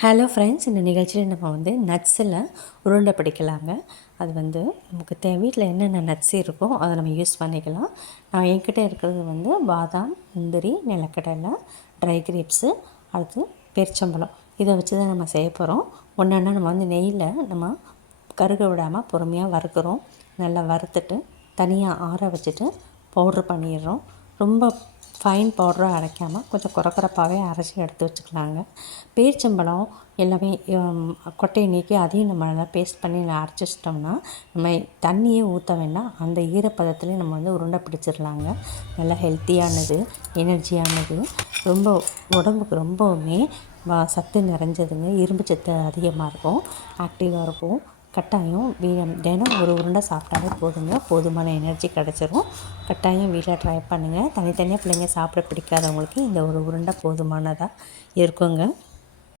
Hello friends, இந்த நிகழ்ச்சியில் நம்ம நட்ஸில் உருண்டை பிடிக்கலாங்க. அது நமக்கு வீட்டில் என்னென்ன நட்ஸ் இருக்கோ அதை நம்ம யூஸ் பண்ணிக்கலாம். நான் என்கிட்ட இருக்கிறது பாதாம், முந்திரி, நிலக்கடலை, ட்ரை கிரேப்ஸு, அடுத்து பேரிச்சம்பழம். இதை வச்சு தான் நம்ம செய்ய போகிறோம். ஒன்றா நம்ம நெய்யில் நம்ம கருக விடாமல் பொறுமையாக வறுக்கிறோம். நல்லா வறுத்துட்டு தனியாக ஆற வச்சுட்டு பவுட்ரு பண்ணிடுறோம். ரொம்ப ஃபைன் பவுடராக அரைக்காமல் கொஞ்சம் குறக்குறப்பாகவே அரைச்சி எடுத்து வச்சுக்கலாங்க. பேரிச்சம்பழம் எல்லாமே கொட்டையை நீக்கி அதையும் நம்ம நல்லா பேஸ்ட் பண்ணி அரைச்சி வச்சிட்டோம்னா நம்ம தண்ணியே ஊற்ற வேண்டாம். அந்த ஈரப்பதத்துலேயே நம்ம உருண்டை பிடிச்சிடலாங்க. நல்லா ஹெல்த்தியானது, எனர்ஜியானது, ரொம்ப உடம்புக்கு ரொம்பவுமே சத்து நிறைஞ்சதுங்க. இரும்பு சத்து அதிகமாக இருக்கும், ஆக்டிவாக இருக்கும். கட்டாயம் தினம் ஒரு உருண்டை சாப்பிட்டாலே போதுங்க, போதுமான எனர்ஜி கிடச்சிரும். கட்டாயம் வீட்டில் ட்ரை பண்ணுங்கள். தனித்தனியாக பிள்ளைங்க சாப்பிட பிடிக்காதவங்களுக்கு இந்த ஒரு உருண்டை போதுமானதாக இருக்குங்க.